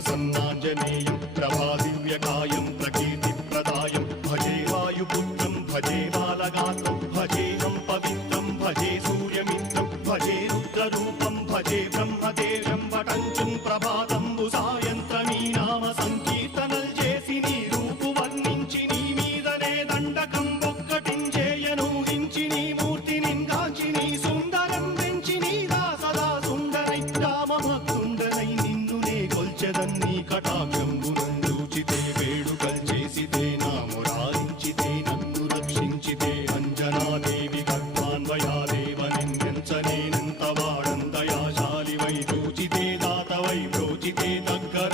प्रसन्नाञ्जनेयं प्रभादिव्यकायं प्रकीर्तिप्रदायं भजे वायुपुत्रं भजे बालगात्रं भजेऽहं पवित्रं भजे सूर्यमित्रं भजे रुद्ररूपं भजे ब्रह्मदेव्यं वटञ्चं ప్రభాతంబు సాయంత్రమీ నామ సంకీర్తనల్ చేసి నీ రూపు వర్ణించి నీ మీదనే దండకం ఒక్కటించేయను హించి నీ మూర్తిని గాంచి నీ సుందరం పెంచి నీ దాసదా సుందరై రామభక్తుండనై నిన్నునే కొల్చెదన్ని కటాక్షంబునందూచితే వేడుకల్ చేసితే నా మురారించితే నన్ను రక్షించితే అంజనాదేవి గర్భాన్వయాదేవనెంచనేనంత వాడందయాశాలివై చూచితే దాతవై ప్రోచితే దగ్గర